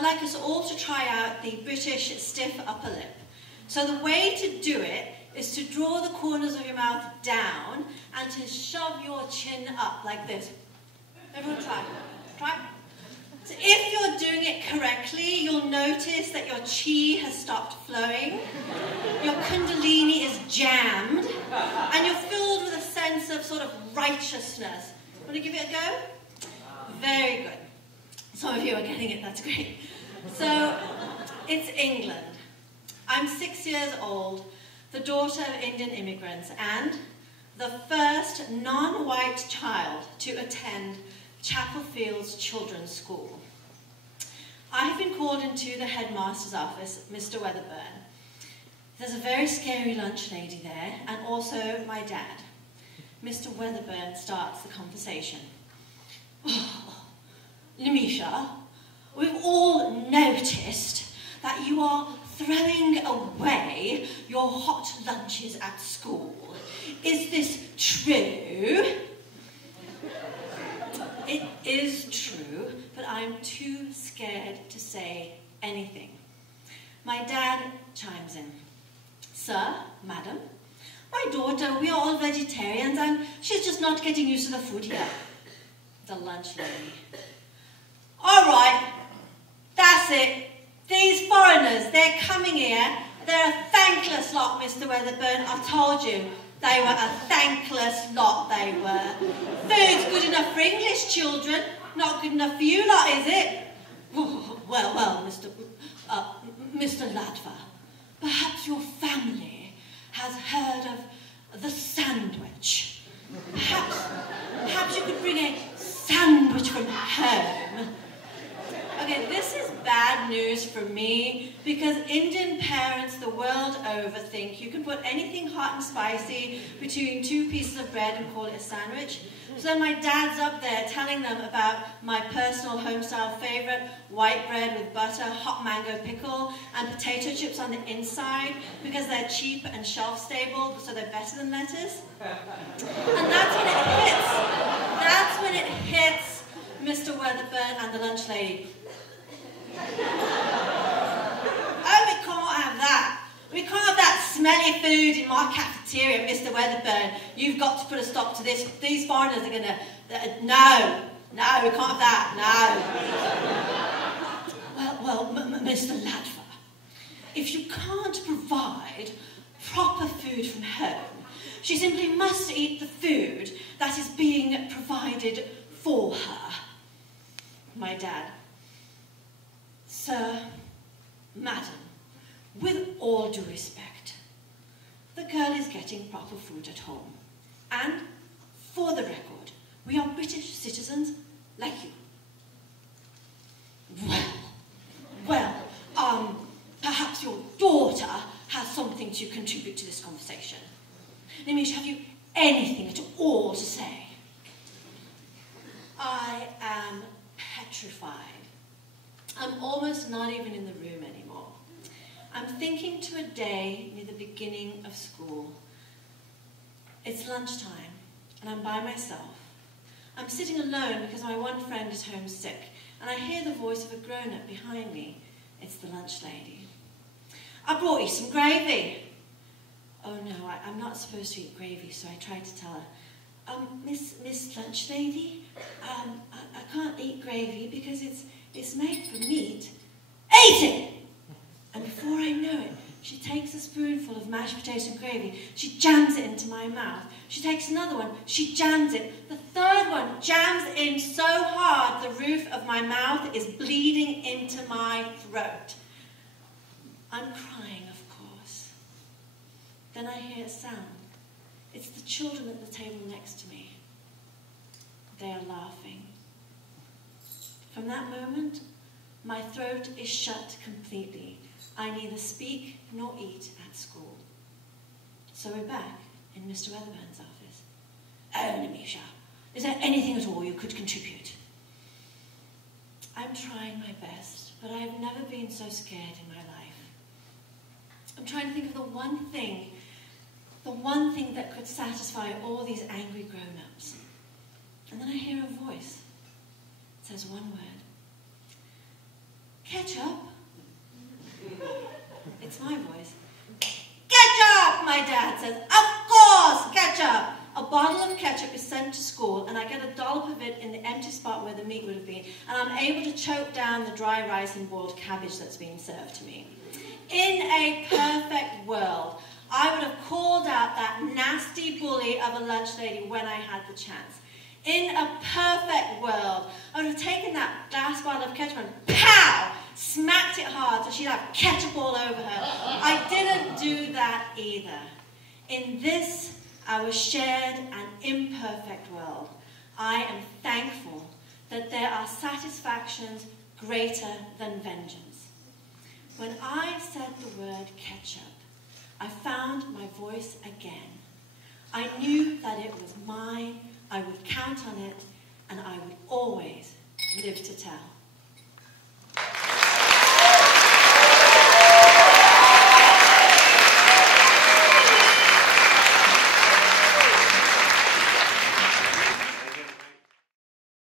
I'd like us all to try out the British stiff upper lip. So the way to do it is to draw the corners of your mouth down and to shove your chin up like this. Everyone try. Try. So if you're doing it correctly, you'll notice that your chi has stopped flowing, your kundalini is jammed, and you're filled with a sense of sort of righteousness. Want to give it a go? Very good. Some of you are getting it, that's great. So, it's England. I'm 6 years old, the daughter of Indian immigrants, and the first non-white child to attend Chapel Fields Children's School. I have been called into the headmaster's office, Mr. Weatherburn. There's a very scary lunch lady there, and also my dad. Mr. Weatherburn starts the conversation. Oh, Nimisha, we've all noticed that you are throwing away your hot lunches at school. Is this true? It is true, but I'm too scared to say anything. My dad chimes in. Sir, madam, my daughter, we are all vegetarians and she's just not getting used to the food here. The lunch lady. All right, that's it. These foreigners, they're coming here. They're a thankless lot, Mr. Weatherburn. I told you, they were a thankless lot, they were. Food's good enough for English children. Not good enough for you lot, is it? Well, Mr. Ladver, perhaps your family has heard of the sandwich. Perhaps you could bring a sandwich from home. Okay, this is bad news for me because Indian parents the world over think you can put anything hot and spicy between two pieces of bread and call it a sandwich. So my dad's up there telling them about my personal home-style favourite, white bread with butter, hot mango pickle, and potato chips on the inside because they're cheap and shelf-stable, so they're better than lettuce. And that's when it hits. That's when it hits Mr. Weatherburn and the lunch lady. Oh, we can't have that. We can't have that smelly food in my cafeteria, Mr. Weatherburn. You've got to put a stop to this. These foreigners are going to... No, we can't have that, no. Well, Mr. Ladver, if you can't provide proper food from home, she simply must eat the food that is being provided for her. My dad. Sir, madam, with all due respect, the girl is getting proper food at home. And, for the record, we are British citizens like you. Well, perhaps your daughter has something to contribute to this conversation. Nimisha, have you anything at all to say? I am petrified. I'm almost not even in the room anymore. I'm thinking to a day near the beginning of school. It's lunchtime, and I'm by myself. I'm sitting alone because my one friend is homesick, and I hear the voice of a grown-up behind me. It's the lunch lady. I brought you some gravy. Oh no, I'm not supposed to eat gravy, so I tried to tell her, Miss Lunch Lady, I can't eat gravy because it's made for meat. Eat it! And before I know it, she takes a spoonful of mashed potatoes and gravy. She jams it into my mouth. She takes another one. She jams it. The third one jams in so hard the roof of my mouth is bleeding into my throat. I'm crying, of course. Then I hear a sound. It's the children at the table next to me. They are laughing. From that moment, my throat is shut completely. I neither speak nor eat at school. So we're back in Mr. Weatherburn's office. Oh, Nimisha, is there anything at all you could contribute? I'm trying my best, but I've never been so scared in my life. I'm trying to think of the one thing that could satisfy all these angry grown-ups. And then I hear a voice. It says one word. Ketchup? It's my voice. Ketchup, my dad says. Of course, ketchup. A bottle of ketchup is sent to school, and I get a dollop of it in the empty spot where the meat would have been, and I'm able to choke down the dry rice and boiled cabbage that's being served to me. In a perfect world, I would have called out that nasty bully of a lunch lady when I had the chance. In a perfect world, I would have taken that glass bottle of ketchup and pow! Smacked it hard so she'd have ketchup all over her. I didn't do that either. In this, our shared and imperfect world, I am thankful that there are satisfactions greater than vengeance. When I said the word ketchup, I found my voice again. I knew that it was mine, I would count on it, and I would always live to tell.